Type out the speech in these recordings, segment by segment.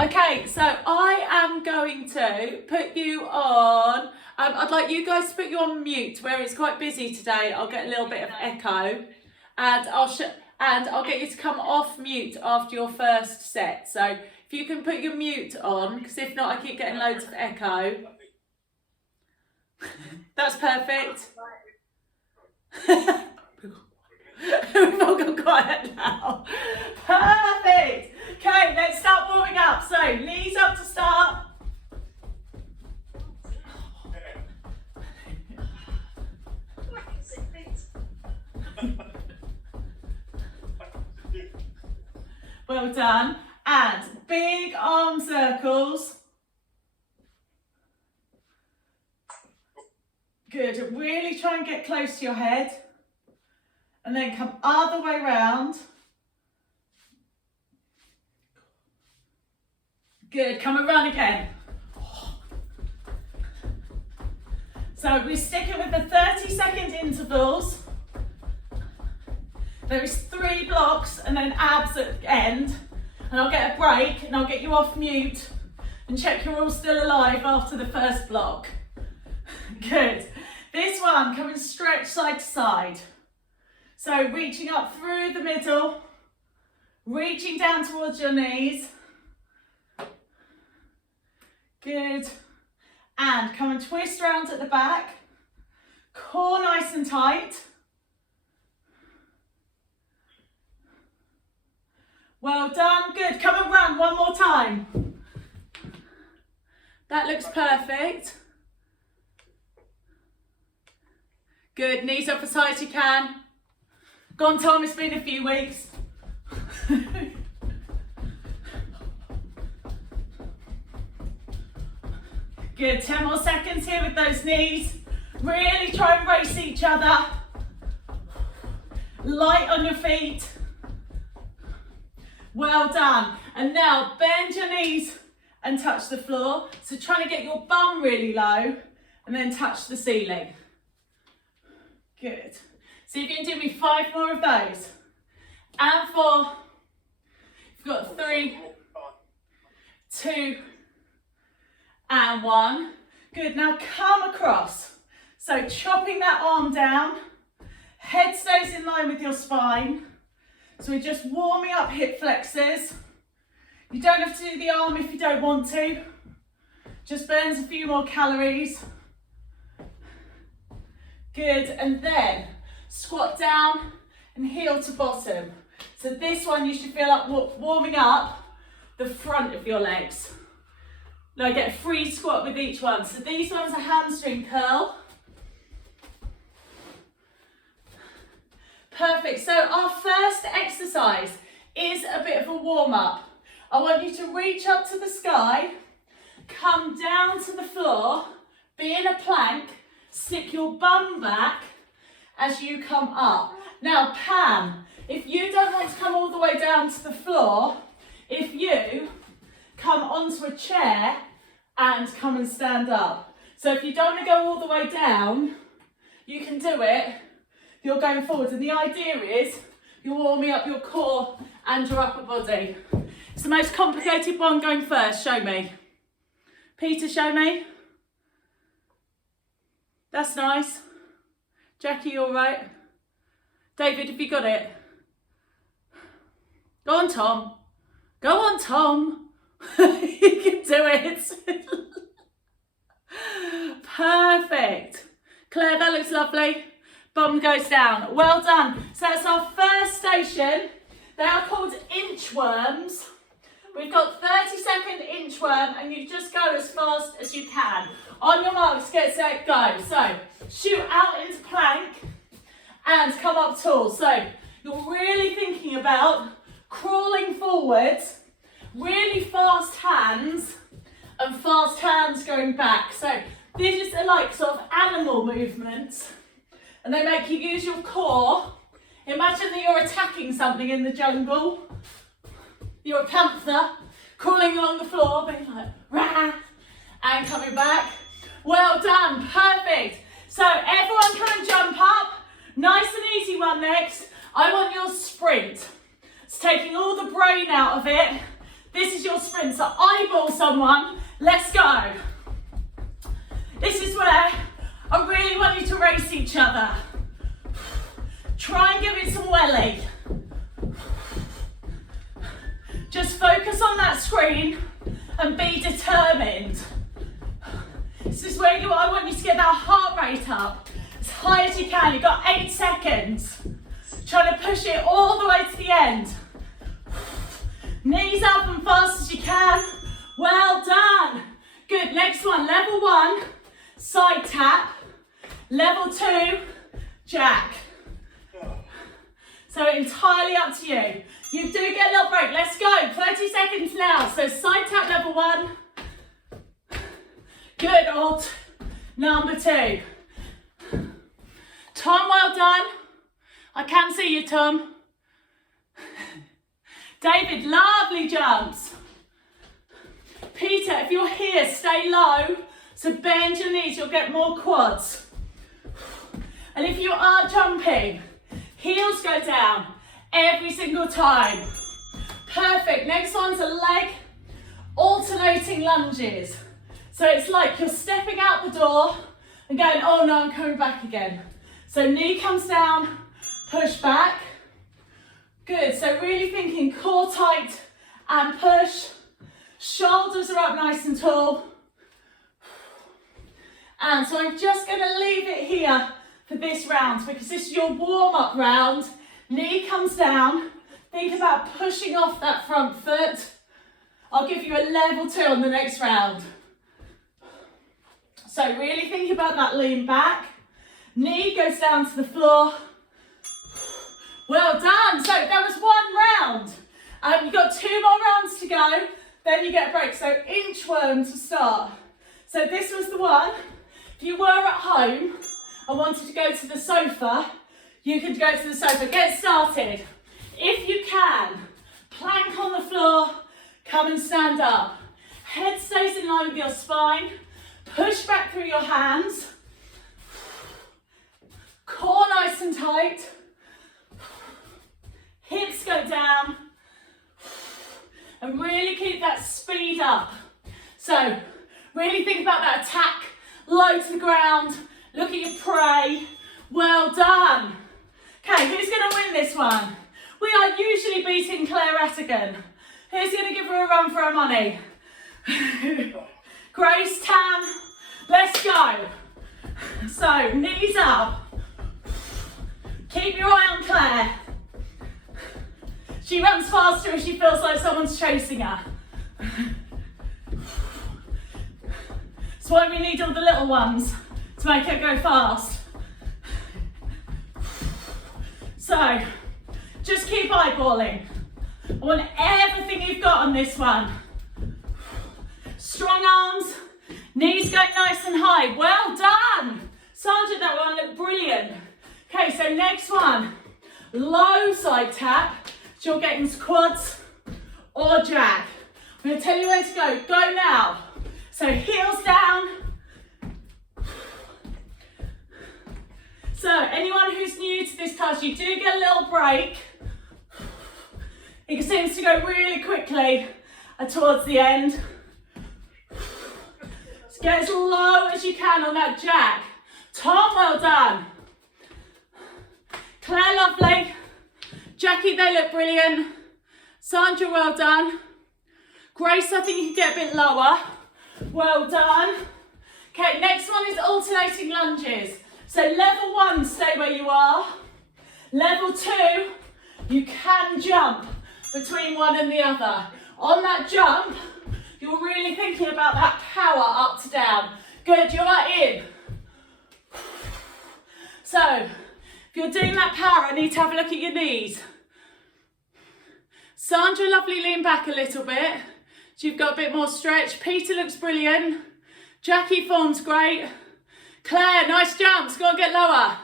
Okay, so I am going to put you on, I'd like you guys to put you on mute where it's quite busy today. I'll get a little bit of echo and I'll get you to come off mute after your first set. So if you can put your mute on, because if not I keep getting loads of echo. That's perfect. We've all got quiet now. Perfect. Okay, let's start warming up. So knees up to start. Well done. And big arm circles. Good. Really try and get close to your head. And then come other way round. Good, come and run again. So we're sticking with the 30-second intervals. There is 3 blocks and then abs at the end. And I'll get a break and I'll get you off mute and check you're all still alive after the first block. Good. This one, come and stretch side to side. So reaching up through the middle, reaching down towards your knees. Good. And come and twist around at the back. Core nice and tight. Well done. Good. Come and run one more time. That looks perfect. Good. Knees up as high as you can. Go on, Tom, it's been a few weeks. Good, 10 more seconds here with those knees. Really try and brace each other. Light on your feet. Well done. And now bend your knees and touch the floor. So trying to get your bum really low and then touch the ceiling. Good. See if you can do me 5 more of those. And 4. You've got 3, 2, and 1. Good, now come across. So chopping that arm down, head stays in line with your spine. So we're just warming up hip flexors. You don't have to do the arm if you don't want to. Just burns a few more calories. Good, and then squat down and heel to bottom. So this one you should feel like warming up the front of your legs. Now get a free squat with each one. So these ones are hamstring curl. Perfect. So our first exercise is a bit of a warm up. I want you to reach up to the sky, come down to the floor, be in a plank, stick your bum back as you come up. Now Pam, if you don't want to come all the way down to the floor, if you come onto a chair and come and stand up. So if you don't want to go all the way down, you can do it. You're going forward, and the idea is you're warming up your core and your upper body. It's the most complicated one going first. Show me. Peter, show me. That's nice. Jackie, you all right? David, have you got it? Go on, Tom. Go on, Tom. You can do it. Perfect. Claire, that looks lovely. Bum goes down. Well done. So that's our first station. They are called inchworms. We've got 30-second inchworm, and you just go as fast as you can. On your marks, get set, go. So shoot out into plank and come up tall. So you're really thinking about crawling forwards, really fast hands, and fast hands going back. So these are like sort of animal movements, and they make you use your core. Imagine that you're attacking something in the jungle. You're a panther crawling along the floor, being like, rah, and coming back. Well done, perfect. So everyone come and jump up. Nice and easy one next. I want your sprint. It's taking all the brain out of it. This is your sprint. seconds, so eyeball someone. Let's go. This is where I really want you to race each other. Try and give it some welly. Just focus on that screen and be determined. This is where I want you to get that heart rate up as high as you can. You've got 8 seconds. Trying to push it all the way to the end. Knees up and fast as you can. Well done. Good, next one, level 1, side tap. Level 2, jack. So entirely up to you. You do get a little break. Let's go. 30 seconds now. So side tap level 1. Good. Alt number 2. Tom, well done. I can see you, Tom. David, lovely jumps. Peter, if you're here, stay low. So bend your knees. You'll get more quads. And if you are jumping, heels go down every single time. Perfect. Next one's a leg alternating lunges. So it's like you're stepping out the door and going, oh no, I'm coming back again. So knee comes down, push back. Good. So really thinking core tight and push. Shoulders are up nice and tall. And so I'm just going to leave it here for this round because this is your warm-up round. Knee comes down. Think about pushing off that front foot. I'll give you a level 2 on the next round. So really think about that lean back. Knee goes down to the floor. Well done. So that was 1 round. You've got 2 more rounds to go. Then you get a break. So inchworm to start. So this was the one. If you were at home and wanted to go to the sofa, you could go to the sofa. Get started. If you can, plank on the floor, come and stand up. Head stays in line with your spine. Push back through your hands. Core nice and tight. Hips go down. And really keep that speed up. So, really think about that attack. Low to the ground. Look at your prey. Well done. Okay, who's going to win this one? We are usually beating Claire Rattigan. Who's going to give her a run for her money? Grace, Tam, let's go. So, knees up. Keep your eye on Claire. She runs faster if she feels like someone's chasing her. That's why we need all the little ones to make her go fast. So, just keep eyeballing. I want everything you've got on this one. Strong arms, knees going nice and high. Well done. Sandra, that one looked brilliant. Okay, so next one, low side tap. So you're getting quads or jack. I'm going to tell you where to go. Go now. So heels down. So anyone who's new to this class, you do get a little break. It seems to go really quickly towards the end. So get as low as you can on that jack. Tom, well done. Claire, lovely. Jackie, they look brilliant. Sandra, well done. Grace, I think you can get a bit lower. Well done. Okay, next one is alternating lunges. So level 1, stay where you are. Level 2, you can jump between one and the other. On that jump, you're really thinking about that power up to down. Good, you're in. So, if you're doing that power, I need to have a look at your knees. Sandra, lovely, lean back a little bit. So you've got a bit more stretch. Peter looks brilliant. Jackie, form's great. Claire, nice jumps. Go on, get lower.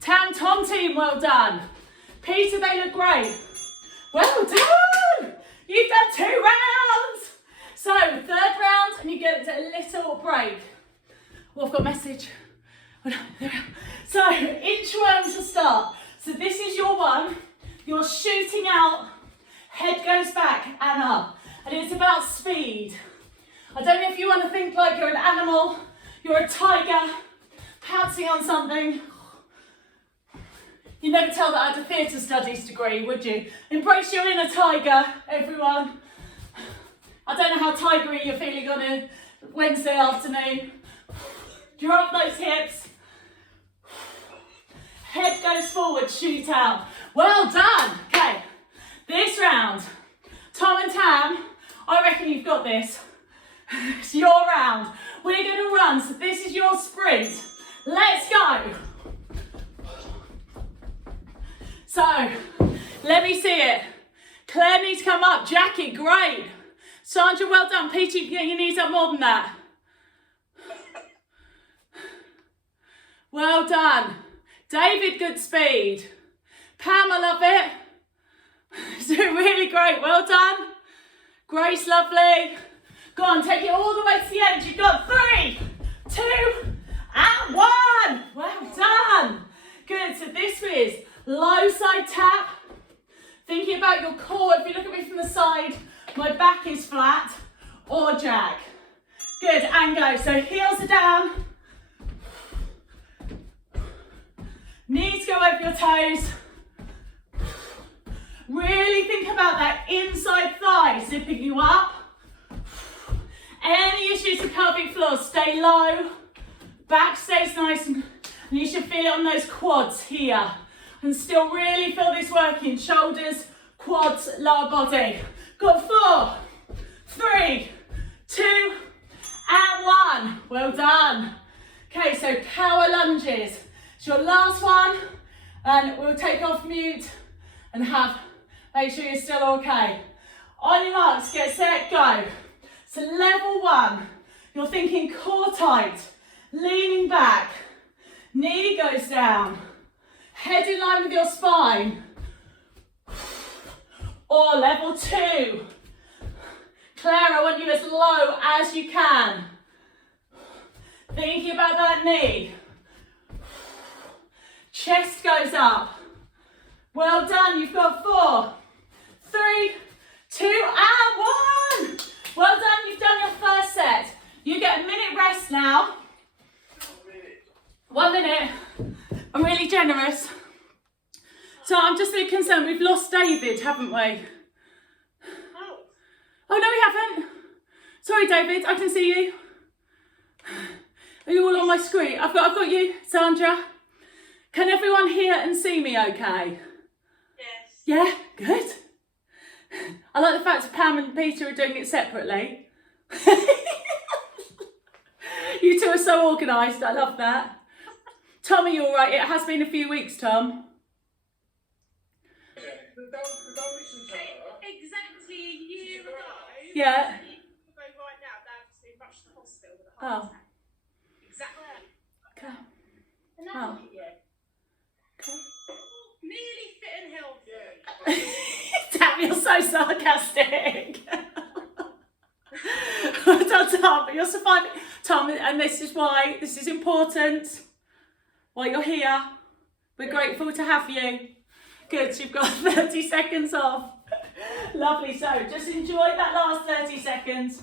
Tam, Tom team, well done. Peter, they look great. Well done. You've done 2 rounds. So, 3rd round, and you get a little break. Oh, I've got a message. Oh, no. So, inchworm to start. So this is your one. You're shooting out, head goes back and up. And it's about speed. I don't know if you want to think like you're an animal, you're a tiger, pouncing on something. You'd never tell that I had a theatre studies degree, would you? Embrace your inner tiger, everyone. I don't know how tigery you're feeling on a Wednesday afternoon. Drop those hips. Head goes forward, shoot out. Well done. Okay, this round, Tom and Tam, I reckon you've got this. It's your round. We're going to run, so this is your sprint. Let's go. So, let me see it. Claire needs to come up. Jackie, great. Sandra, well done. Peter, you can get your knees up more than that. Well done. David, good speed. Pam, I love it. It's doing really great. Well done. Grace, lovely. Go on, take it all the way to the end. You've got 3, 2, and 1. Well done. Good. So this is low side tap. Thinking about your core. If you look at me from the side, my back is flat. Or jack. Good. And go. So heels are down. Knees go over your toes. Really think about that inside thigh zipping you up. Any issues with pelvic floor, stay low. Back stays nice and you should feel it on those quads here. And still really feel this working. Shoulders, quads, lower body. Got 4, 3, 2, and 1. Well done. Okay, so power lunges. It's your last one. And we'll take off mute and make sure you're still okay. On your marks, get set, go. So level 1, you're thinking core tight, leaning back, knee goes down, head in line with your spine. Or level 2, Claire, I want you as low as you can. Thinking about that knee. Chest goes up. Well done, you've got 4, 3, 2, and 1. Well done, you've done your first set. You get a minute rest now. 1 minute. I'm really generous. So I'm just a bit concerned. We've lost David, haven't we? Oh, no, we haven't. Sorry, David, I can see you. Are you all on my screen? I've got you, Sandra. Can everyone hear and see me okay? Yes. Yeah, good. I like the fact that Pam and Peter are doing it separately. You two are so organised, I love that. Tom, are you all right? It has been a few weeks, Tom. Don't listen to her. Exactly a year ago. Yeah. Right now, Dad's been rushed to the hospital with a heart attack. Exactly. Okay. And now look at you. Okay. Nearly fit and healthy. Tam, you're so sarcastic. Well done, Tom. You're surviving. Tom, and this is why, this is important. Why you're here. We're grateful to have you. Good, you've got 30 seconds off. Lovely, so just enjoy that last 30 seconds.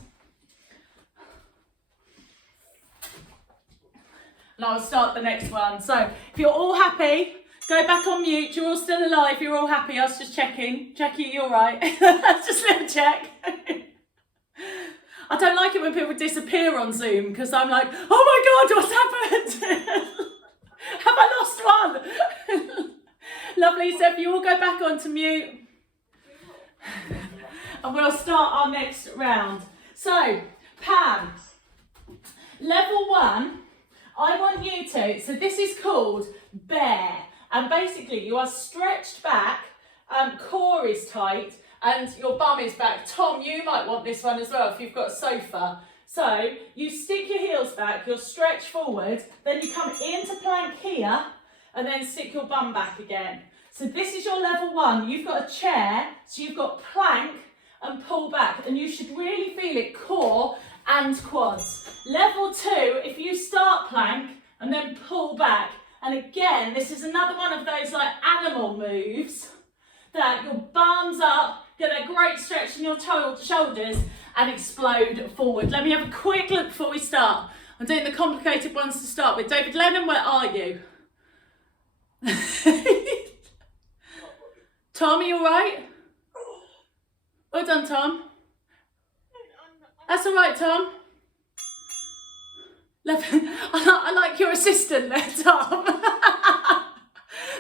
And I'll start the next one. So if you're all happy, go back on mute. You're all still alive. You're all happy. I was just checking. Jackie, you're right. Just a little check. I don't like it when people disappear on Zoom because I'm like, oh my God, what's happened? Have I lost one? Lovely. So if you all go back onto mute, and we'll start our next round. So, Pam, level 1, I want you to, so this is called bear. And basically you are stretched back, core is tight, and your bum is back. Tom, you might want this one as well if you've got a sofa. So you stick your heels back, you're stretched forward, then you come into plank here, and then stick your bum back again. So this is your level 1. You've got a chair, so you've got plank and pull back, and you should really feel it core and quads. Level 2, if you start plank and then pull back, and again, this is another one of those like animal moves that your bum's up, Get that great stretch in your shoulders and explode forward. Let me have a quick look before we start. I'm doing the complicated ones to start with. David Lennon, where are you? Tom, are you all right? Well done, Tom. That's all right, Tom. I like your assistant there, Tom.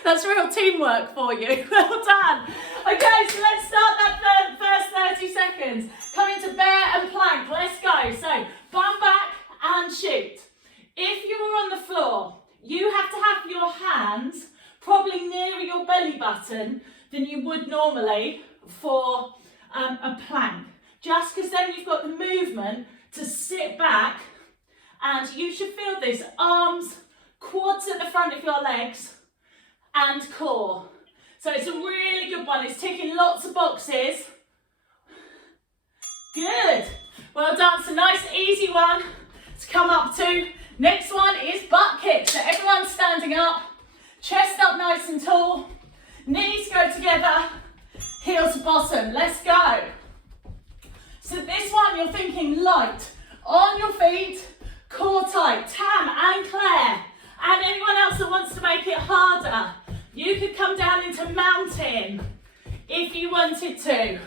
That's real teamwork for you. Well done. Okay, so let's start that first 30 seconds. Come into bear and plank. Let's go. So, bum back and shoot. If you are on the floor, you have to have your hands probably nearer your belly button than you would normally for a plank. Just because then you've got the movement to sit back, and you should feel this. Arms, quads at the front of your legs, and core. So it's a really good one. It's ticking lots of boxes. Good. Well done. It's a nice easy one to come up to. Next one is butt kick. So everyone's standing up, chest up nice and tall, knees go together, heel to bottom. Let's go. So this one you're thinking light, on your feet, core tight. Tam and Claire and anyone else that wants to make it harder, you could come down into mountain if you wanted to,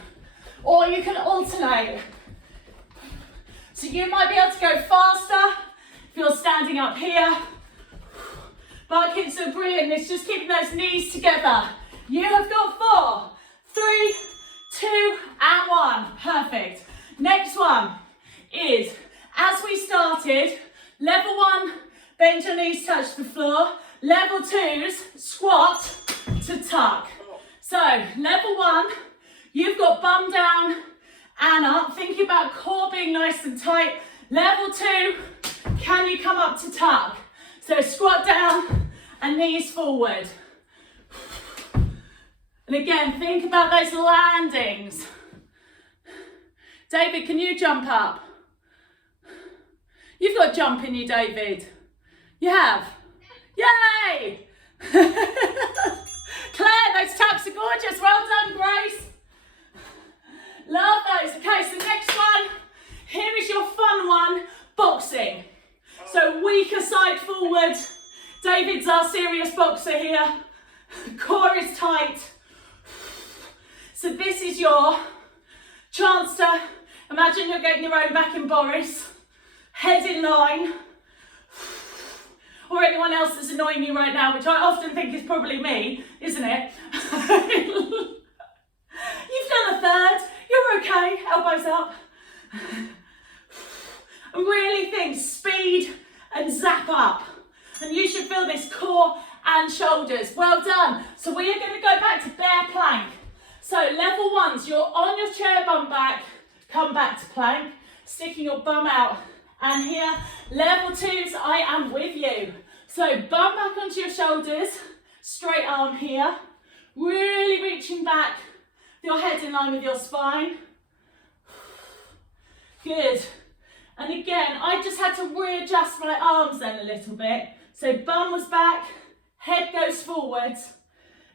or you can alternate. So you might be able to go faster if you're standing up here. Butt kicks are brilliant. It's just keeping those knees together. You have got 4, 3, 2 and 1. Perfect. Next one is, as we started, level 1, bend your knees, touch the floor. Level 2s, squat to tuck. So level 1, you've got bum down and up, thinking about core being nice and tight. Level 2, can you come up to tuck? So squat down and knees forward. And again, think about those landings. David, can you jump up? You've got jump in you, David. You have? Yay! Claire, those tucks are gorgeous. Well done, Grace. Love those. Okay, so next one. Here is your fun one, boxing. So weaker side forward. David's our serious boxer here. Core is tight. So this is your chance to imagine you're getting your own back in Boris. Head in line. Or anyone else that's annoying you right now, which I often think is probably me, isn't it? You've done a third. You're okay. Elbows up. And really think speed and zap up. And you should feel this core and shoulders. Well done. So we are going to go back to bear plank. So level 1s, you're on your chair, bum back, come back to plank, sticking your bum out. And here, level 2s, I am with you. So bum back onto your shoulders, straight arm here, really reaching back, your head in line with your spine. Good. And again, I just had to readjust my arms then a little bit. So bum was back, head goes forwards,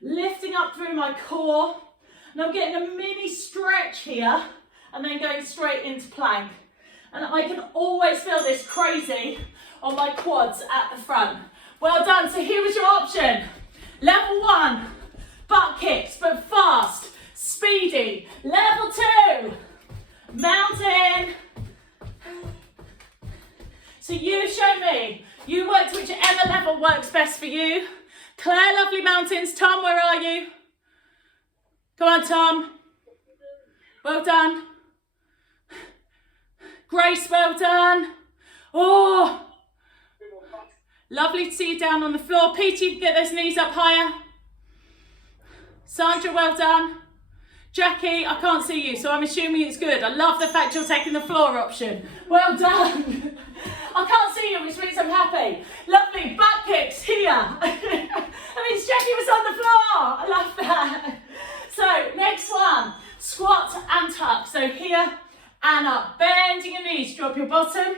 lifting up through my core. And I'm getting a mini stretch here and then going straight into plank. And I can always feel this crazy on my quads at the front. Well done. So here is your option. Level 1, butt kicks, but fast, speedy. Level 2, mountain. So you show me. You work to whichever level works best for you. Claire, lovely mountains. Tom, where are you? Go on, Tom. Well done. Grace, well done. Oh, lovely to see you down on the floor. Peachy, get those knees up higher. Sandra, well done. Jackie, I can't see you, so I'm assuming it's good. I love the fact you're taking the floor option. Well done. I can't see you, which means I'm happy. Lovely, back kicks here. That means Jackie was on the floor. I love that. So, next one, squat and tuck. So here and up, bending your knees, drop your bottom,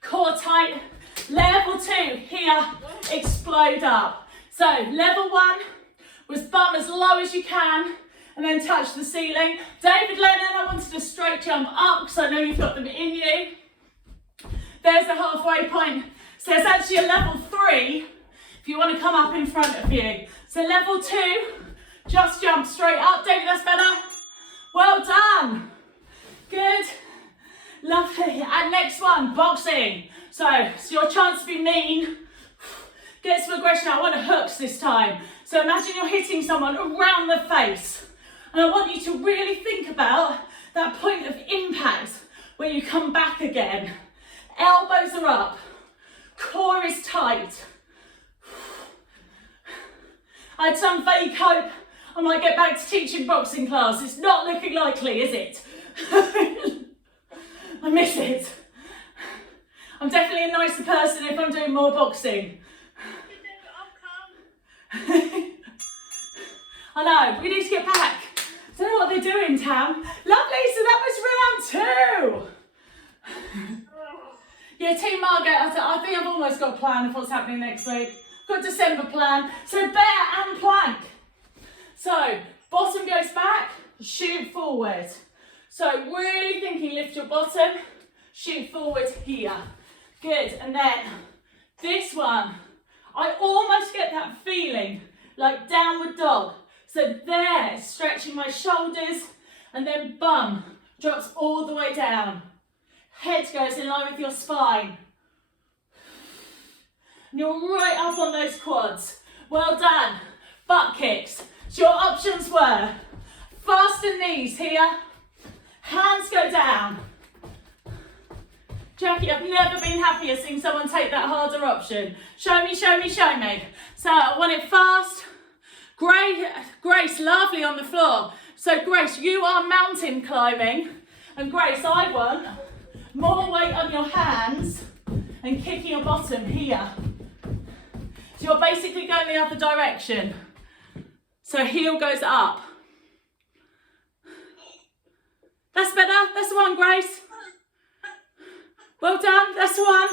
core tight. Level 2, here, explode up. So, level 1 was bum as low as you can and then touch the ceiling. David Lennon, I wanted a straight jump up because I know you've got them in you. There's the halfway point. So it's actually a level 3 if you want to come up in front of you. So level 2, just jump straight up. David, that's better. Well done. Good. Lovely. And next one, boxing. So it's your chance to be mean. Get some aggression out. I want hooks this time. So imagine you're hitting someone around the face. And I want you to really think about that point of impact where you come back again. Elbows are up. Core is tight. I had some vague hope I might get back to teaching boxing class. It's not looking likely, is it? I miss it. I'm definitely a nicer person if I'm doing more boxing. I know, we need to get back. I don't know what they're doing, Tam. Lovely, so that was round 2. Yeah, Team Margaret, I think I've almost got a plan of what's happening next week. Got December plan. So bear and plank. So bottom goes back, shoot forward. So really thinking, lift your bottom, shoot forward here. Good, and then this one. I almost get that feeling like downward dog. So there, stretching my shoulders, and then bum drops all the way down. Head goes in line with your spine. And you're right up on those quads. Well done. Butt kicks. So your options were fasten knees here, hands go down. Jackie, I've never been happier seeing someone take that harder option. Show me, show me, show me. So I want it fast. Grace, lovely on the floor. So Grace, you are mountain climbing. And Grace, I want more weight on your hands and kicking your bottom here. So you're basically going the other direction. So heel goes up. That's better. That's the one, Grace. Well done. That's the one.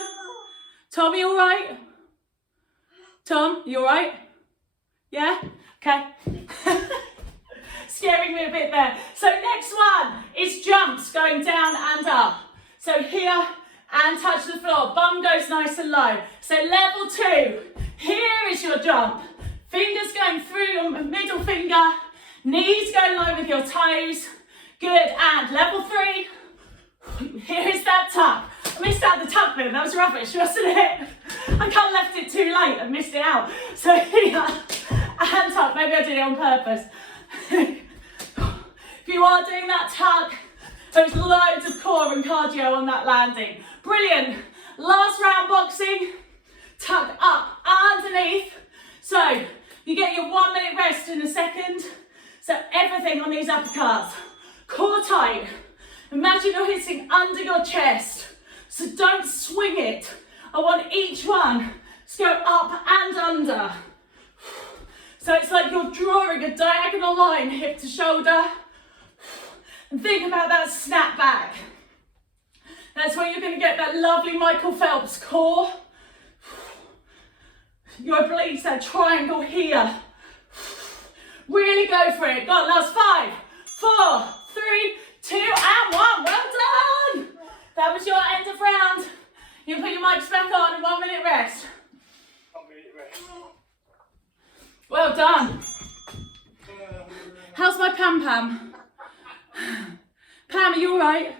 Tom, you all right? Tom, you all right? Yeah? Okay. Scaring me a bit there. So next one is jumps going down and up. So here and touch the floor. Bum goes nice and low. So level 2. Here is your jump. Fingers going through your middle finger. Knees going low with your toes. Good. And level 3. Here is that tuck. I missed out the tuck bit. That was rubbish, wasn't it? I kind of left it too late and missed it out. So here and tuck. Maybe I did it on purpose. If you are doing that tuck, there's loads of core and cardio on that landing. Brilliant. Last round boxing. Tuck up underneath. So you get your 1 minute rest in a second. So everything on these uppercuts. Core tight. Imagine you're hitting under your chest. So don't swing it. I want each one to go up and under. So it's like you're drawing a diagonal line hip to shoulder. And think about that snap back. That's where you're going to get that lovely Michael Phelps core. Your obliques, that triangle here. Really go for it. Got last 5, 4, 3, 2, and 1. Well done. That was your end of round. You put your mics back on and 1 minute rest. 1 minute rest. Well done. How's my Pam? Pam, are you all right?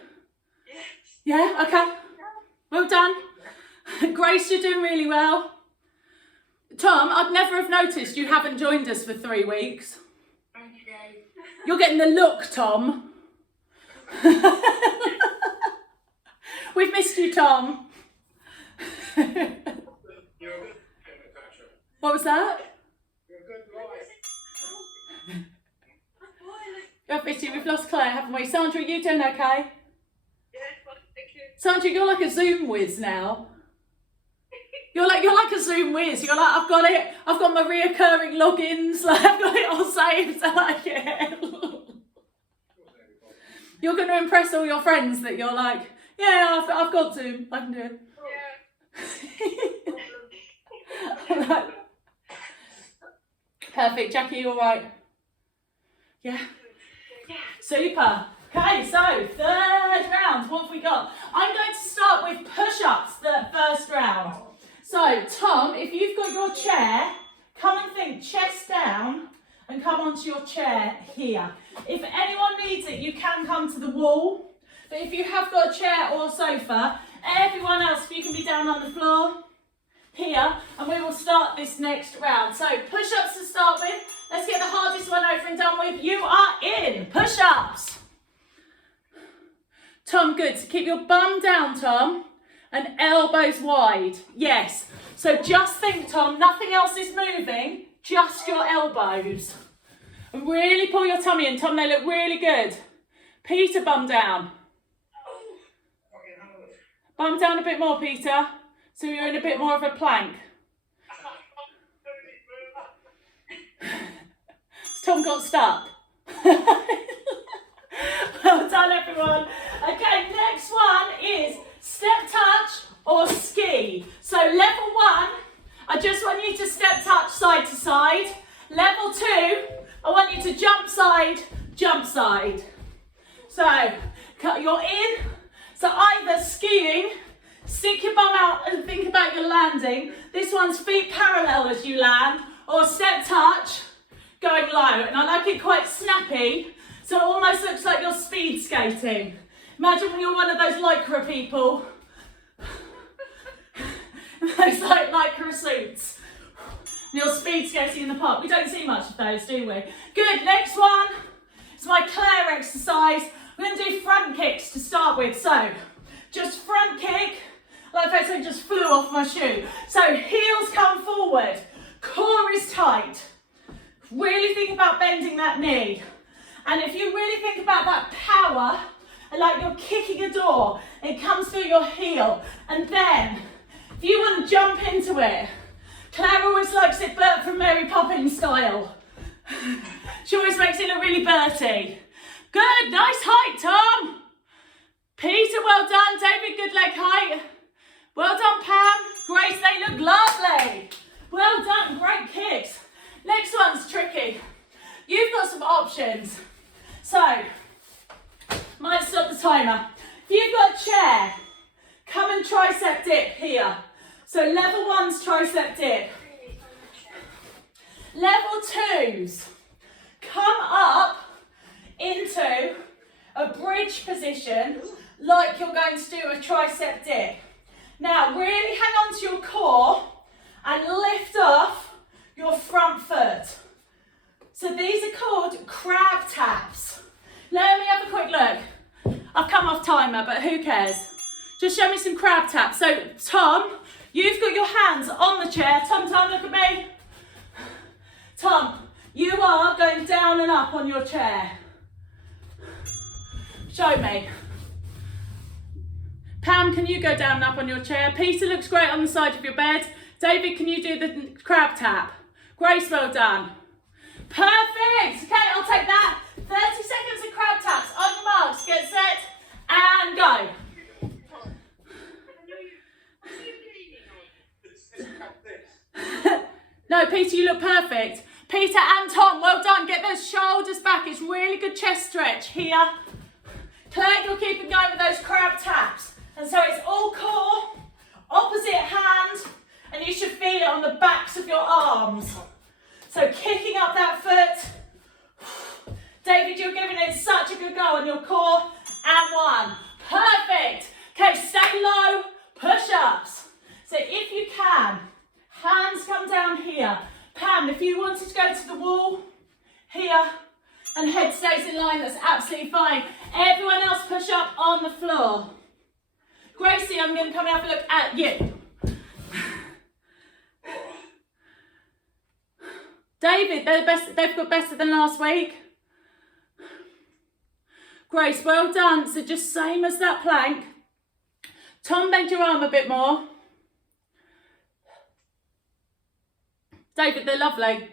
Yeah, okay. Well done. Grace, you're doing really well. Tom, I'd never have noticed you haven't joined us for 3 weeks. You're getting the look, Tom. We've missed you, Tom. What was that? I've missed you. We've lost Claire, haven't we? Sandra, are you doing okay? Yeah, well, thank you. Sandra, you're like a Zoom whiz now. You're like a Zoom whiz. You're like, I've got it. I've got my reoccurring logins. Like, I've got it all saved. I like it. You're going to impress all your friends that you're like, yeah, I've got Zoom. I can do it. Yeah. Perfect. Jackie, you all right? Yeah. Super. Okay, so third round, what have we got? I'm going to start with push-ups, the first round. So, Tom, if you've got your chair, come and think chest down and come onto your chair here. If anyone needs it, you can come to the wall. But if you have got a chair or a sofa, everyone else, you can be down on the floor here, and we will start this next round. So, push-ups to start with. Let's get the hardest one over and done with. You are in. Push-ups. Tom, good. So keep your bum down, Tom, and elbows wide. Yes. So just think, Tom, nothing else is moving, just your elbows. And really pull your tummy in, Tom. They look really good. Peter, bum down. Bum down a bit more, Peter. So you're in a bit more of a plank. Tom got stuck. Well done, everyone. Okay, next one is step touch or ski. So level 1, I just want you to step touch side to side. Level 2, I want you to jump side, jump side. So you're in. So either skiing, stick your bum out and think about your landing. This one's feet parallel as you land, or step touch, going low. And I like it quite snappy, so it almost looks like you're speed skating. Imagine when you're one of those lycra people. Those like lycra suits. And you're speed skating in the park. We don't see much of those, do we? Good, next one. It's my Claire exercise. We're going to do front kicks to start with. So, just front kick. Like I said, just flew off my shoe. So, heels come forward. Core is tight. Really think about bending that knee. And if you really think about that power, like you're kicking a door, it comes through your heel. And then, if you want to jump into it, Claire always likes it Bert from Mary Poppins style. She always makes it look really Bertie. Good, nice height, Tom. Peter, well done. David, good leg height. Well done, Pam. Grace, they look lovely. Well done, great kicks. Next one's tricky. You've got some options. So, might stop the timer. If you've got a chair, come and tricep dip here. So level 1's tricep dip. Level 2's, come up into a bridge position like you're going to do a tricep dip. Now really hang on to your core and lift off your front foot. So these are called crab taps. Let me have a quick look. I've come off timer, but who cares? Just show me some crab taps. So Tom, you've got your hands on the chair. Tom, look at me. Tom, you are going down and up on your chair. Show me. Pam, can you go down and up on your chair? Peter looks great on the side of your bed. David, can you do the crab tap? Grace, well done. Perfect. Okay, I'll take that. 30 seconds of crab taps. On your marks, get set, and go. No, Peter, you look perfect. Peter and Tom, well done. Get those shoulders back. It's really good chest stretch here. Claire, you're keeping going with those crab taps. And so it's all core, opposite hand, and you should feel it on the backs of your arms. So kicking up that foot. David, you're giving it such a good go on your core. And 1. Perfect. Okay, stay low, push-ups. So if you can, hands come down here. Pam, if you wanted to go to the wall, here, and head stays in line, that's absolutely fine. Everyone else push up on the floor. Gracie, I'm going to come and have a look at you. David, they've got better than last week. Grace, well done. So just same as that plank. Tom, bend your arm a bit more. David, they're lovely.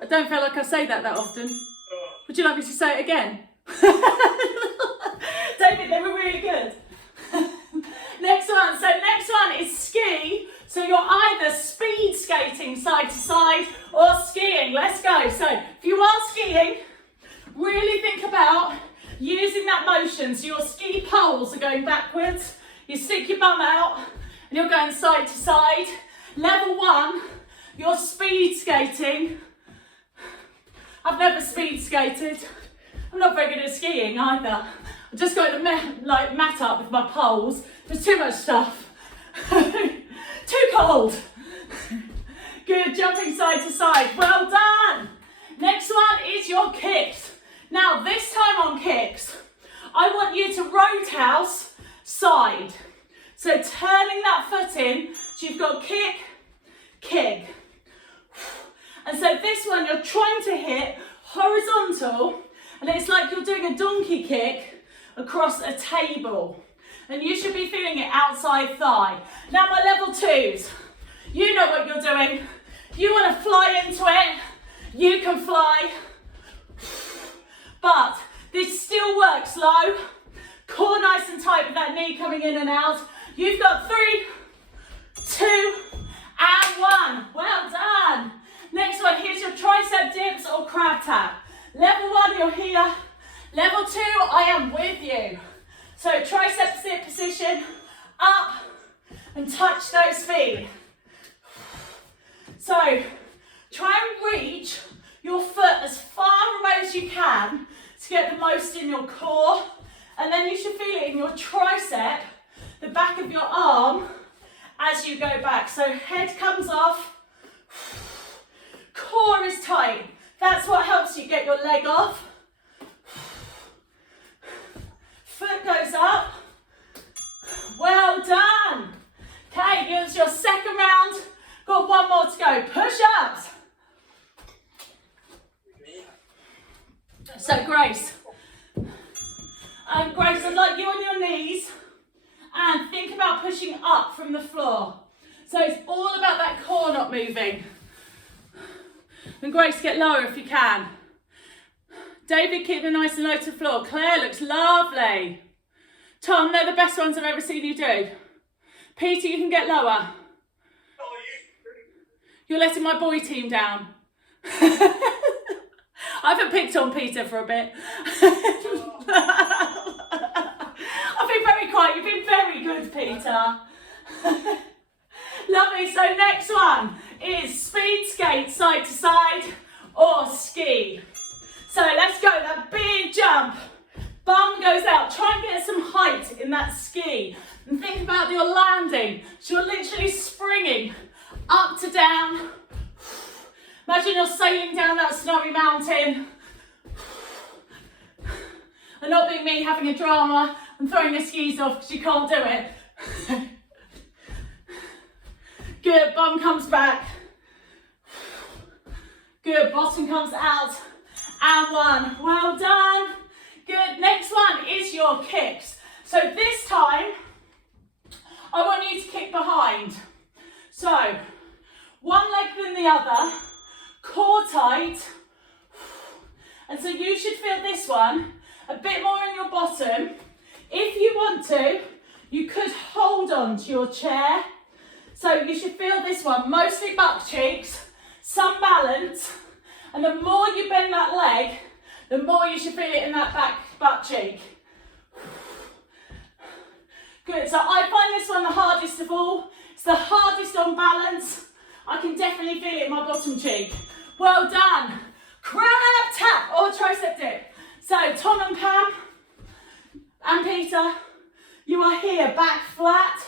I don't feel like I say that often. Would you like me to say it again? David, they were really good. Next one. So next one is ski. So you're either speed skating side to side or skiing. Let's go. So if you are skiing, really motion. So your ski poles are going backwards. You stick your bum out and you're going side to side. Level 1, you're speed skating. I've never speed skated. I'm not very good at skiing either. I just got to mat up with my poles. There's too much stuff. Too cold. Good, jumping side to side. Well done. Next one is your kicks. Now this time on kicks, I want you to roundhouse side. So turning that foot in, so you've got kick, kick. And so this one you're trying to hit horizontal, and it's like you're doing a donkey kick across a table. And you should be feeling it outside thigh. Now my level 2s, you know what you're doing. You want to fly into it, you can fly. But this still works low. Core nice and tight with that knee coming in and out. You've got 3, 2, and 1. Well done. Next one, here's your tricep dips or crab tap. Level 1, you're here. Level 2, I am with you. So tricep dip position, up and touch those feet. So try and reach your foot as far away as you can to get the most in your core. And then you should feel it in your tricep, the back of your arm, as you go back. So head comes off, core is tight. That's what helps you get your leg off. Foot goes up. Well done. Okay, here's your second round. Got one more to go. Push-ups. So Grace, I'd like you on your knees and think about pushing up from the floor. So it's all about that core not moving. And Grace, get lower if you can. David, keep it nice and low to the floor. Claire looks lovely. Tom, they're the best ones I've ever seen you do. Peter, you can get lower. You're letting my boy team down. I haven't picked on Peter for a bit. I've been very quiet. You've been very good, Peter. Lovely. So next one is speed skate side to side or ski. So let's go. That big jump. Bum goes out. Try and get some height in that ski. And think about your landing. So you're literally springing up to down. Imagine you're sailing down that snowy mountain. And not being me having a drama and throwing the skis off because you can't do it. Good, bum comes back. Good, bottom comes out. And 1. Well done. Good, next one is your kicks. So this time, I want you to kick behind. So, one leg than the other, core tight. And so you should feel this one a bit more in your bottom. If you want to, you could hold on to your chair. So you should feel this one, mostly butt cheeks, some balance. And the more you bend that leg, the more you should feel it in that back butt cheek. Good, so I find this one the hardest of all. It's the hardest on balance. I can definitely feel it in my bottom cheek. Well done. Crab tap or tricep dip. So Tom and Pam and Peter, you are here, back flat.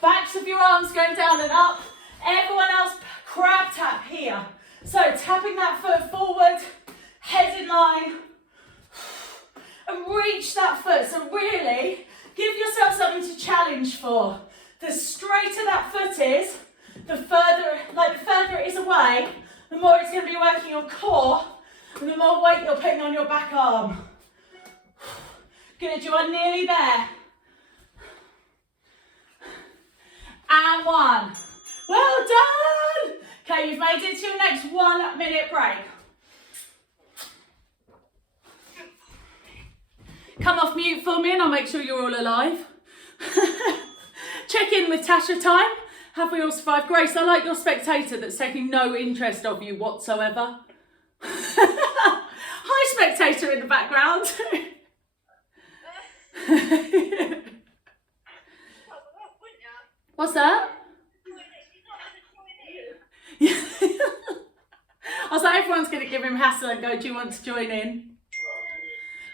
Backs of your arms going down and up. Everyone else, crab tap here. So tapping that foot forward, head in line. And reach that foot. So really, give yourself something to challenge for. The straighter that foot is, the further it is away, the more it's going to be working your core and the more weight you're putting on your back arm. Good, you are nearly there. And 1. Well done. Okay, you've made it to your next 1 minute break. Come off mute for me and I'll make sure you're all alive. Check in with Tasha time. Have we all survived? Grace, I like your spectator that's taking no interest of you whatsoever. Hi, spectator in the background. What's that? I was like, everyone's going to give him hassle and go, do you want to join in?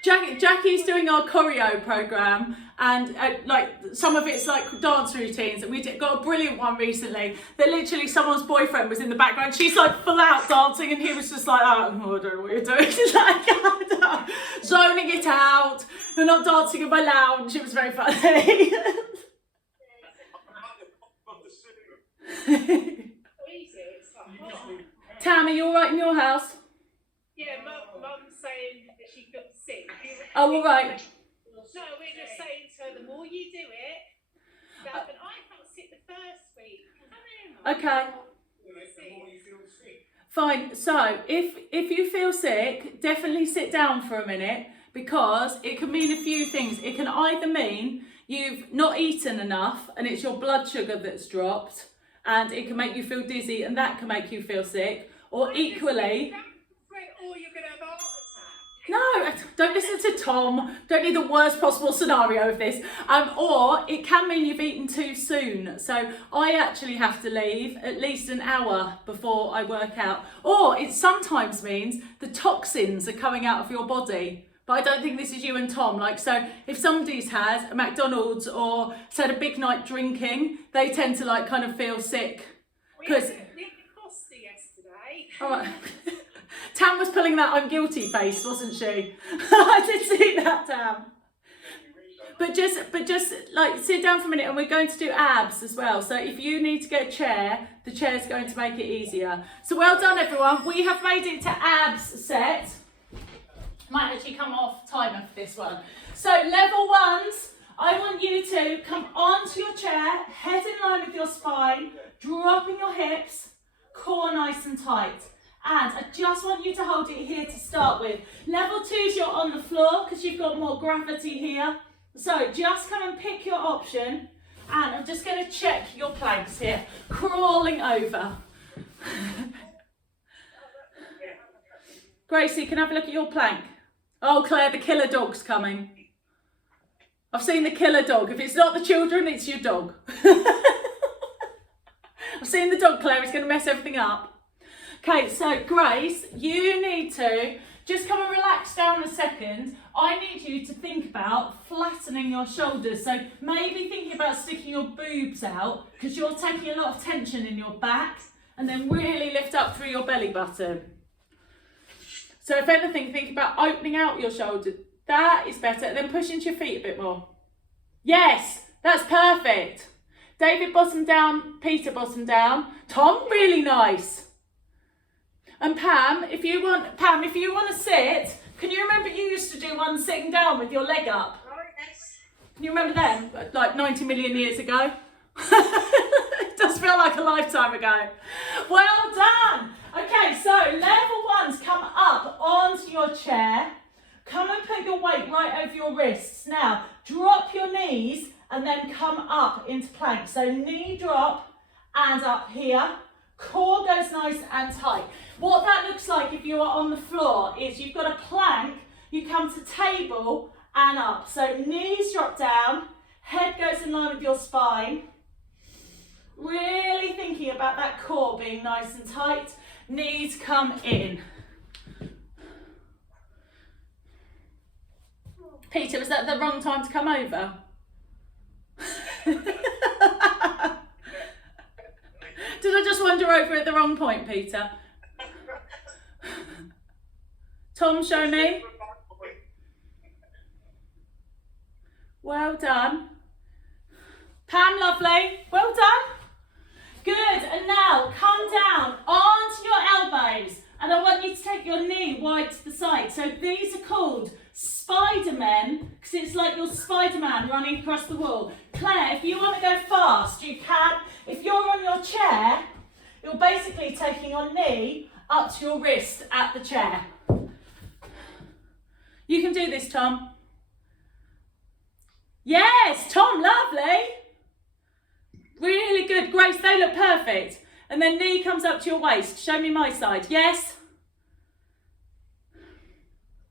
Jackie's doing our choreo program, and like some of it's like dance routines, and got a brilliant one recently that literally someone's boyfriend was in the background. She's like full out dancing, and he was just like, oh, I don't know what you're doing. She's like, zoning it out. You're not dancing in my lounge. It was very funny. Tam, are you all right in your house? Yeah, Mum's saying that she got sick. Oh, all right. No, we're just saying to her, the more you do it, and I felt sick the first week. Okay. Fine. So if you feel sick, definitely sit down for a minute, because it can mean a few things. It can either mean you've not eaten enough and it's your blood sugar that's dropped, and it can make you feel dizzy, and that can make you feel sick. Or equally, or you're going to have a heart attack. no, don't listen to Tom. Don't need the worst possible scenario of this. Or it can mean you've eaten too soon. So I actually have to leave at least an hour before I work out. Or it sometimes means the toxins are coming out of your body. But I don't think this is you and Tom. Like, so if somebody's had a McDonald's or had a big night drinking, they tend to like kind of feel sick. Because all right. Tam was pulling that I'm guilty face, wasn't she? I did see that, Tam. But just like sit down for a minute, and we're going to do abs as well. So if you need to get a chair, the chair's going to make it easier. So well done, everyone. We have made it to abs set. Might actually come off timer for this one. So level ones, I want you to come onto your chair, head in line with your spine, dropping your hips, core nice and tight. And I just want you to hold it here to start with. Level 2's you're on the floor because you've got more gravity here. So just come and pick your option. And I'm just going to check your planks here. Crawling over. Gracie, can I have a look at your plank? Oh, Claire, the killer dog's coming. I've seen the killer dog. If it's not the children, it's your dog. I've seen the dog, Claire. It's going to mess everything up. Okay, so Grace, you need to just come and relax down a second. I need you to think about flattening your shoulders. So maybe thinking about sticking your boobs out, because you're taking a lot of tension in your back, and then really lift up through your belly button. So if anything, think about opening out your shoulders. That is better. And then push into your feet a bit more. Yes, that's perfect. David, bottom down. Peter, bottom down. Tom, really nice. And Pam, if you want to sit, can you remember you used to do one sitting down with your leg up? Can you remember them? Like 90 million years ago? It does feel like a lifetime ago. Well done. Okay, so level ones, come up onto your chair. Come and put your weight right over your wrists. Now, drop your knees and then come up into plank. So knee drop and up here. Core goes nice and tight. What that looks like if you are on the floor is you've got a plank, you come to table and up. So knees drop down, head goes in line with your spine. Really thinking about that core being nice and tight. Knees come in. Peter, was that the wrong time to come over? Did I just wander over at the wrong point, Peter? Tom, show me. Well done. Pam, lovely. Well done. Good. And now come down onto your elbows. And I want you to take your knee wide to the side. So these are called Spider-Men, because it's like your Spider-Man running across the wall. Claire, if you want to go fast, you can. If you're on your chair, you're basically taking your knee up to your wrist at the chair. You can do this, Tom. Yes, Tom, lovely. Really good. Grace, they look perfect. And then knee comes up to your waist. Show me my side. Yes.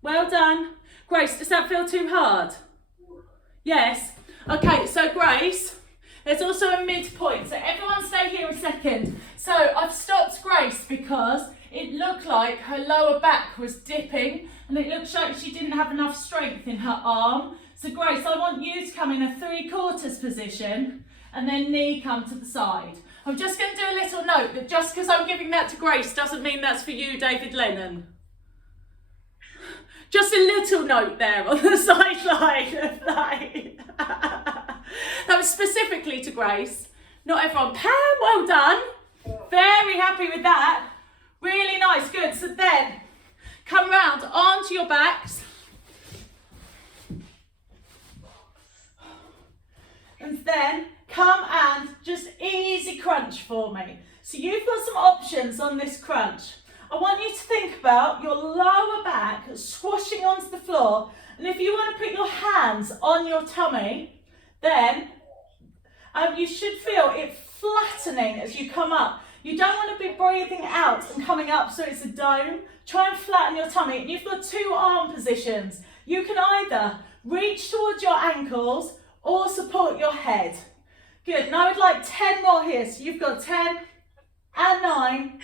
Well done. Grace, does that feel too hard? Yes. Okay, so Grace, there's also a midpoint. So everyone stay here a second. So I've stopped Grace because it looked like her lower back was dipping and it looks like she didn't have enough strength in her arm. So Grace, I want you to come in a 3/4 position and then knee come to the side. I'm just going to do a little note that just because I'm giving that to Grace doesn't mean that's for you, David Lennon. Just a little note there on the sideline of that. That was specifically to Grace, not everyone. Pam, well done. Very happy with that. Really nice, good. So then, come round onto your backs. And then, come and just easy crunch for me. So you've got some options on this crunch. I want you to think about your lower back squashing onto the floor. And if you want to put your hands on your tummy, then you should feel it flattening as you come up. You don't want to be breathing out and coming up so it's a dome. Try and flatten your tummy. And you've got 2 arm positions. You can either reach towards your ankles or support your head. Good. Now I'd like 10 more here. So you've got 10 and 9.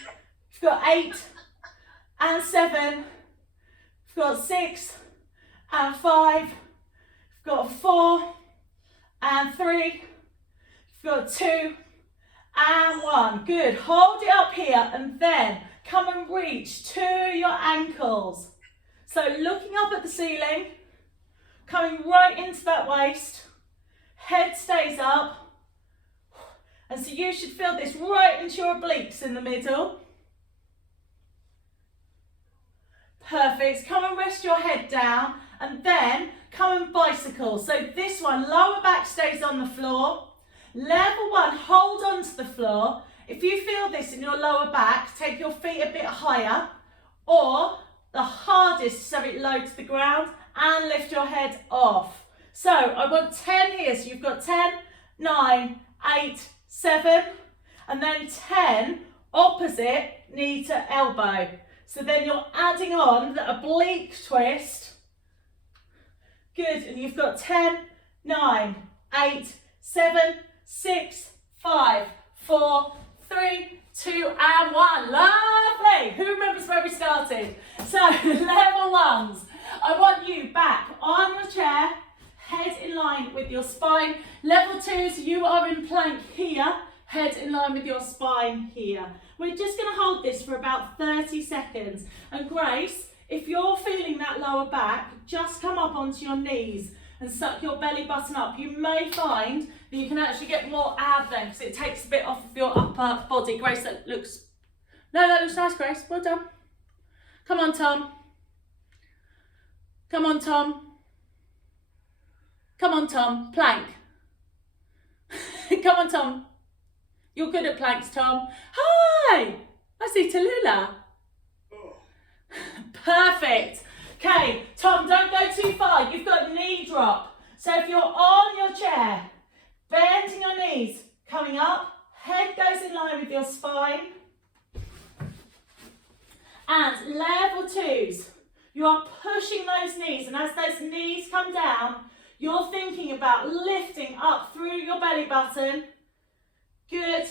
You've got 8 and 7. You've got 6 and 5. You've got 4 and 3. You've got 2 and 1. Good. Hold it up here and then come and reach to your ankles. So looking up at the ceiling, coming right into that waist. Head stays up. And so you should feel this right into your obliques in the middle. Perfect. Come and rest your head down and then come and bicycle. So this one, lower back stays on the floor. Level 1, hold on to the floor. If you feel this in your lower back, take your feet a bit higher or the hardest so it low to the ground and lift your head off. So I want 10 here. So you've got 10, 9, 8, 7 and then 10 opposite knee to elbow. So then you're adding on the oblique twist. Good, and you've got 10, 9, 8, 7, 6, 5, 4, 3, 2 and 1. Lovely. Who remembers where we started? So level 1s. I want you back on your chair, head in line with your spine. Level 2s, you are in plank here, head in line with your spine here. We're just going to hold this for about 30 seconds. And Grace, if you're feeling that lower back, just come up onto your knees and suck your belly button up. You may find that you can actually get more ab then because it takes a bit off of your upper body. Grace, that looks nice, Grace. Well done. Come on, Tom. Come on, Tom. Come on, Tom. Plank. Come on, Tom. You're good at planks, Tom. Hi! I see Tallulah. Perfect. Okay, Tom, don't go too far. You've got knee drop. So if you're on your chair, bending your knees, coming up, head goes in line with your spine. And level 2s, you are pushing those knees. And as those knees come down, you're thinking about lifting up through your belly button. Good.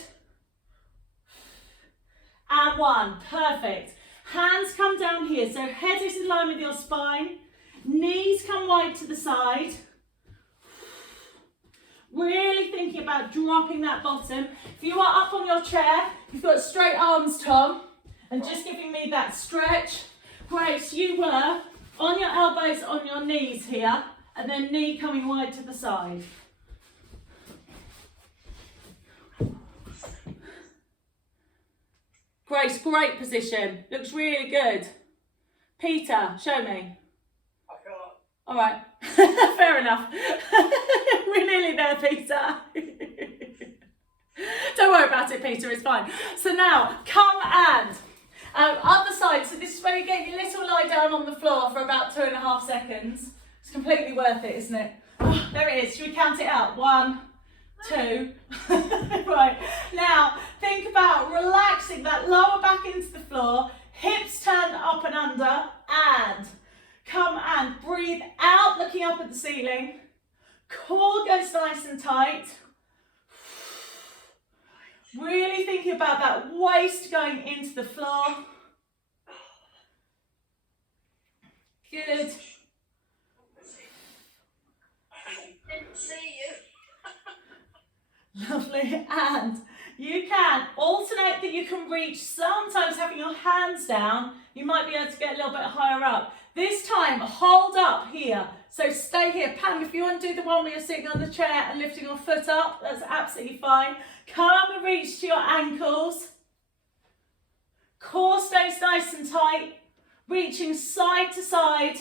And 1. Perfect. Hands come down here. So head is in line with your spine. Knees come wide to the side. Really thinking about dropping that bottom. If you are up on your chair, you've got straight arms, Tom. And just giving me that stretch. Grace, you were on your elbows, on your knees here. And then knee coming wide to the side. Grace, great position. Looks really good. Peter, show me. I can't. All right. Fair enough. We're nearly there, Peter. Don't worry about it, Peter. It's fine. So now, come and other side. So this is where you get your little lie down on the floor for about 2.5 seconds. It's completely worth it, isn't it? Oh, there it is. Should we count it out? 1, 2. Right. Now, think about relaxing that lower back into the floor, hips turned up and under, and come and breathe out, looking up at the ceiling. Core goes nice and tight. Really thinking about that waist going into the floor. Good. Didn't see you. Lovely. And you can alternate that you can reach, sometimes having your hands down, you might be able to get a little bit higher up. This time, hold up here. So stay here. Pam, if you want to do the one where you're sitting on the chair and lifting your foot up, that's absolutely fine. Come and reach to your ankles. Core stays nice and tight. Reaching side to side.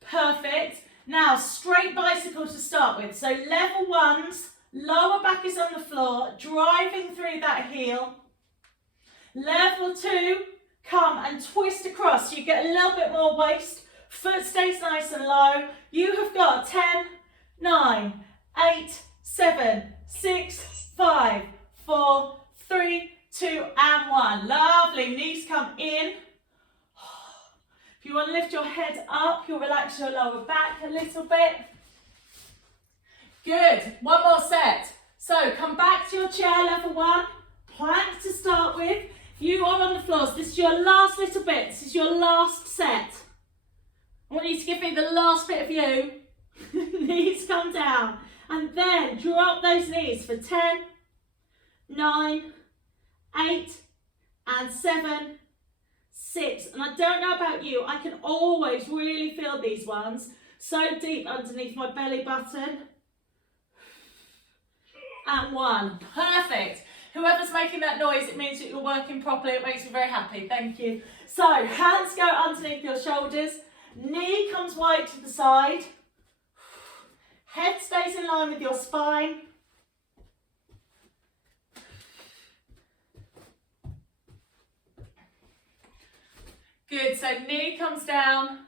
Perfect. Now, straight bicycle to start with. So level ones, lower back is on the floor, driving through that heel. Level two, come and twist across. You get a little bit more waist. Foot stays nice and low. You have got 10, 9, 8, 7, 6, 5, 4, 3, 2, and 1. Lovely. Knees come in. If you want to lift your head up, you'll relax your lower back a little bit. Good. One more set. So come back to your chair, level one. Plank to start with. You are on the floors. This is your last little bit. This is your last set. I want you to give me the last bit of you. Knees come down. And then drop those knees for 10, 9, 8, and 7, 6. And I don't know about you, I can always really feel these ones so deep underneath my belly button. And 1. Perfect. Whoever's making that noise, it means that you're working properly. It makes me very happy. Thank you. So hands go underneath your shoulders. Knee comes wide to the side. Head stays in line with your spine. Good, so knee comes down.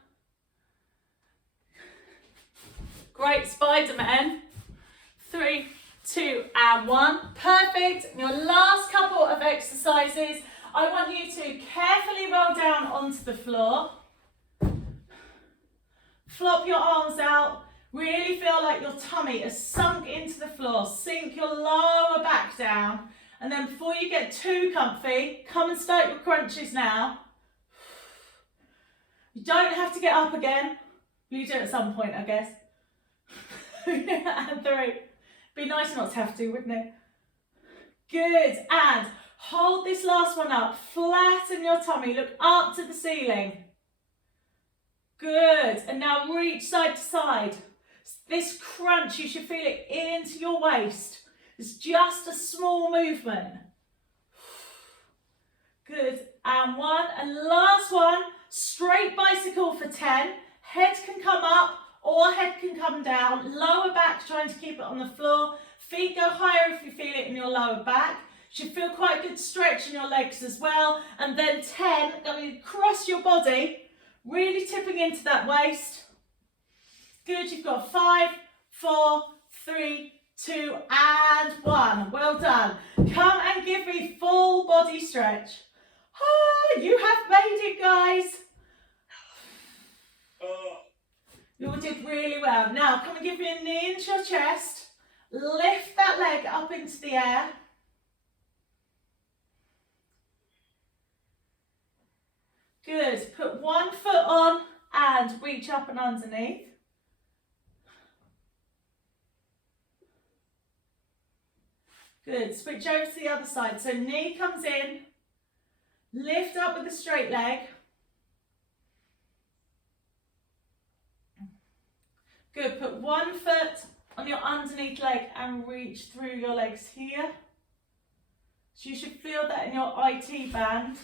Great, Spider-Man. 3, 2, and 1. Perfect. And your last couple of exercises, I want you to carefully roll down onto the floor. Flop your arms out. Really feel like your tummy is sunk into the floor. Sink your lower back down. And then before you get too comfy, come and start your crunches now. You don't have to get up again. You do at some point, I guess. And 3. Be nice not to have to, wouldn't it? Good. And hold this last one up. Flatten your tummy. Look up to the ceiling. Good. And now reach side to side. This crunch, you should feel it into your waist. It's just a small movement. Good. And 1. And last one. Straight bicycle for 10. Head can come up or head can come down. Lower back, trying to keep it on the floor. Feet go higher if you feel it in your lower back. Should feel quite a good stretch in your legs as well. And then 10, going across your body, really tipping into that waist. Good, you've got 5, 4, 3, 2, and 1. Well done. Come and give me full body stretch. Oh, you have made it, guys. You all did really well. Now, come and give me a knee into your chest. Lift that leg up into the air. Good. Put one foot on and reach up and underneath. Good. Switch over to the other side. So knee comes in. Lift up with a straight leg. Good. Put one foot on your underneath leg and reach through your legs here. So you should feel that in your IT band.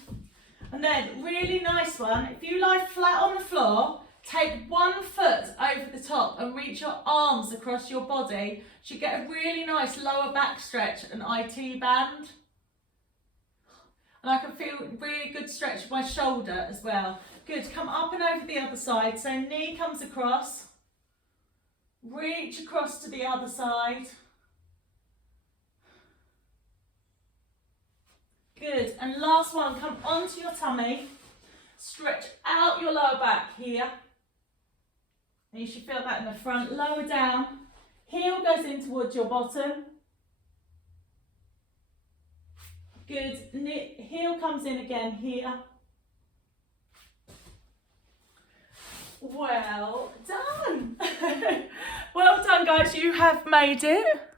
And then, really nice one, if you lie flat on the floor, take one foot over the top and reach your arms across your body. You should get a really nice lower back stretch and IT band. And I can feel really good stretch of my shoulder as well. Good, come up and over the other side. So knee comes across. Reach across to the other side. Good, and last one, come onto your tummy. Stretch out your lower back here. And you should feel that in the front. Lower down. Heel goes in towards your bottom. Good. Heel comes in again here. Well done. Well done, guys. You have made it.